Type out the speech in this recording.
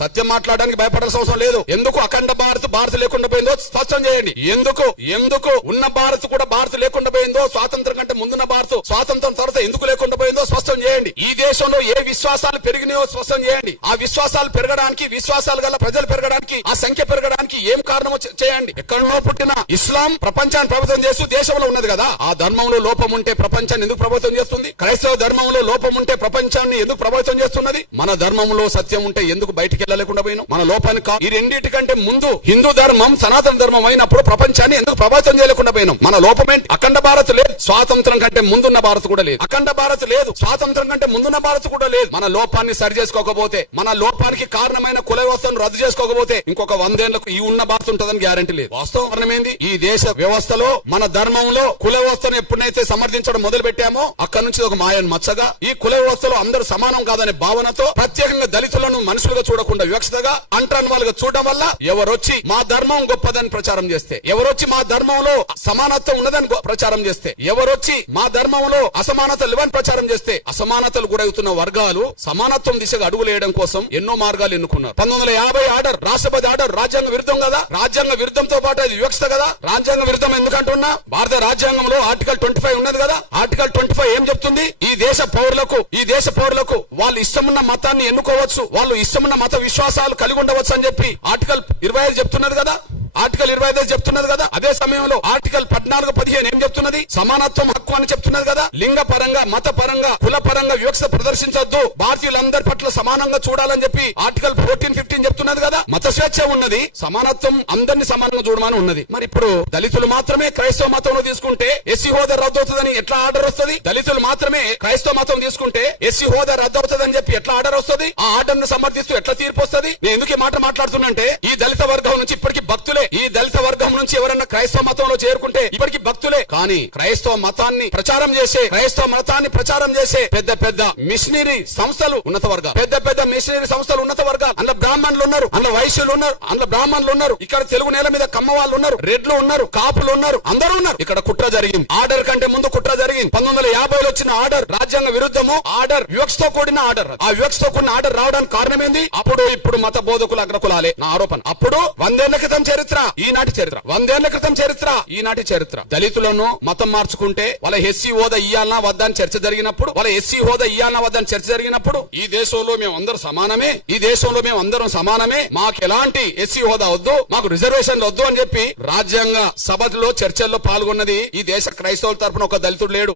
సత్యం మాట్లాడడానికి భయపడాల్సిన అవసరం లేదు. ఎందుకు అఖండ భారత్ లేకుండా పోయిందో స్పష్టం చేయండి. ఎందుకు ఉన్న భారత్ కూడా భారత్ లేకుండా పోయిందో, స్వాతంత్రం కంటే ముందున్న భారత్ స్వాతంత్రం తర్వాత ఎందుకు లేకుండా పోయిందో స్పష్టం చేయండి. ఈ దేశంలో ఏ విశ్వాసాలు పెరిగినాయో స్పష్టం చేయండి. ఆ విశ్వాసాలు పెరగడానికి, విశ్వాసాలు గల ప్రజలు పెరగడానికి, ఆ సంఖ్య పెరగడానికి ఏం కారణమో చేయండి. ఎక్కడనో పుట్టిన ఇస్లాం ప్రపంచాన్ని ప్రభుత్వం చేస్తూ దేశంలో ఉన్నది కదా, ఆ ధర్మంలో లోపం ఉంటే ప్రపంచాన్ని ఎందుకు ప్రభుత్వం చేస్తుంది? క్రైస్తవ ధర్మంలో లోపం ఉంటే ప్రపంచాన్ని ఎందుకు ప్రభుత్వం చేస్తున్నది? మన ధర్మంలో సత్యం ఉంటే ఎందుకు బయటికి వెళ్ళలేకుండా పోయినాం? మన లోపానికి ఈ రెండింటికంటే ముందు హిందూ ధర్మం సనాతన ధర్మం అయినప్పుడు ప్రపంచాన్ని ఎందుకు ప్రభావితం చేయలేకుండా పోయినాం? మన లోపం ఏంటి? అఖండ భారత్ లేదు, స్వాతంత్రం కంటే ముందున్న భారత్ కూడా లేదు. అఖండ భారత్ లేదు, స్వాతంత్రం కంటే ముందున్న భారత్ కూడా లేదు. మన లోపాన్ని సరి చేసుకోకపోతే, మన లోపానికి కారణమైన కుల వ్యవస్థను రద్దు చేసుకోకపోతే ఇంకొక 100 ఏళ్లకు ఈ ఉన్న భారత్ ఉంటుందని గ్యారంటీ లేదు. వాస్తవం కారణమేంది? ఈ దేశ వ్యవస్థలో మన ధర్మంలో కుల వ్యవస్థను ఎప్పుడైతే సమర్థించడం మొదలు పెట్టామో అక్కడి నుంచి ఒక మాయను మచ్చగా, ఈ కుల వ్యవస్థలో అందరూ సమానం కాదనే భావనతో ప్రత్యేకంగా దళితులను మనుషులుగా చూడకుండా వివక్షతగా అంటరాని వాళ్ళుగా చూడడం వల్ల ఎవరొచ్చి మా ధర్మం గొప్పదని ప్రచారం చేస్తే, ఎవరొచ్చి మా ధర్మంలో సమానత్వం ఉన్నదని ప్రచారం చేస్తే, ఎవరొచ్చి మా ధర్మంలో అసమానతలు లేవని ప్రచారం చేస్తే, అసమానతలు గురవుతున్న వర్గాలు సమానత్వం దిశగా అడుగులేయడం కోసం ఎన్నో మార్గాలు ఎన్నుకున్నారు. 1950 ఆర్డర్, రాష్ట్రపతి ఆర్డర్ రాజ్యాంగ విరుద్ధం కదా. రాజ్యాంగ విరుద్ధంతో పాటు అది వివక్షత కదా. రాజ్యాంగ విరుద్ధం ఎందుకంటున్నా? భారత రాజ్యాంగంలో ఆర్టికల్ 25 ఉన్నది కదా. ఆర్టికల్ 25 ఏం చెప్తుంది? ఈ దేశ పౌరులకు వాళ్ళు ఇష్టమున్న మతాన్ని ఎన్నుకోవచ్చు, వాళ్ళు ఇష్టమున్న మత విశ్వాసాలు కలిగి ఉండవచ్చు అని చెప్పి ఆర్టికల్ 25 చెప్తున్నది కదా. ఆర్టికల్ 25 చెప్తున్నది కదా. అదే సమయంలో ఆర్టికల్ 14, 15 ఏం చెప్తున్నది? సమానత్వం హక్కు అని చెప్తున్నది కదా. లింగ పరంగా, మత పరంగా, కుల పరంగా వివక్ష ప్రదర్శించొద్దు, భారతీయులందరి పట్ల సమానంగా చూడాలని చెప్పి ఆర్టికల్ 14, 15 చెప్తున్నది కదా. మత స్వేచ్ఛ ఉన్నది, సమానత్వం అందరినీ సమానంగా చూడమని ఉన్నది. మరి ఇప్పుడు దళితులు మాత్రమే క్రైస్తవ మతంలో తీసుకుంటే ఎస్సీ హోదా రద్దు అవుతుందని ఎట్లా ఆర్డర్ వస్తుంది? దళితులు మాత్రమే క్రైస్తవ మతం తీసుకుంటే ఎస్సీ హోదా రద్దు అవుతుందని చెప్పి ఎట్లా ఆర్డర్ వస్తుంది? ఆ ఆర్డర్ ను సమర్థిస్తూ ఎట్లా తీర్పు వస్తుంది? నేను ఎందుకు ఈ మాట మాట్లాడుతున్నంటే, ఈ దళిత వర్గం నుంచి ఇప్పటికీ భక్తులే, ఈ దళిత వర్గం నుంచి ఎవరన్నా క్రైస్తవ మతంలో చేరుకుంటే ఇప్పటికి భక్తులే. కానీ క్రైస్తవ మతాన్ని ప్రచారం చేసే పెద్ద పెద్ద మిషనరీ సంస్థలు ఉన్నత వర్గాలు, ఉన్నత వర్గాలు. అందులో బ్రాహ్మణులు ఉన్నారు, అందులో వైశ్యులు ఉన్నారు, అందులో బ్రాహ్మణులు ఉన్నారు. ఇక్కడ తెలుగు నేల మీద కమ్మ వాళ్ళు ఉన్నారు, రెడ్లు ఉన్నారు, కాపులు ఉన్నారు, అందరూ ఉన్నారు. ఇక్కడ కుట్ర జరిగింది. ఆర్డర్ కంటే ముందు కుట్ర జరిగింది. 1950లో వచ్చిన ఆర్డర్ రాజ్యాంగ విరుద్ధము, ఆర్డర్ వివక్షతో కూడిన ఆర్డర్. ఆ వివక్షతో కూడిన ఆర్డర్ రావడానికి కారణం ఏంది? ఇప్పుడు మత బోధకులు అగ్రకులాలే నా ఆరోపణ. అప్పుడు 100 ఏళ్ల క్రితం చరిత్ర, ఈనాటి చరిత్ర. 100 ఏళ్ల క్రితం చరిత్ర, ఈనాటి చరిత్ర. దళితులను మతం మార్చుకుంటే వాళ్ళ ఎస్సీ హోదా ఇయ్యాలనా వద్దా అని చర్చ జరిగినప్పుడు, ఈ దేశంలో మేము అందరూ సమానమే, ఈ దేశంలో మేము అందరం సమానమే, మాకు ఎలాంటి ఎస్సీ హోదా వద్దు, మాకు రిజర్వేషన్ వద్దు అని చెప్పి రాజ్యాంగ సభలో చర్చల్లో పాల్గొన్నది ఈ దేశ క్రైస్తవుల తరపున ఒక దళితుడు లేడు.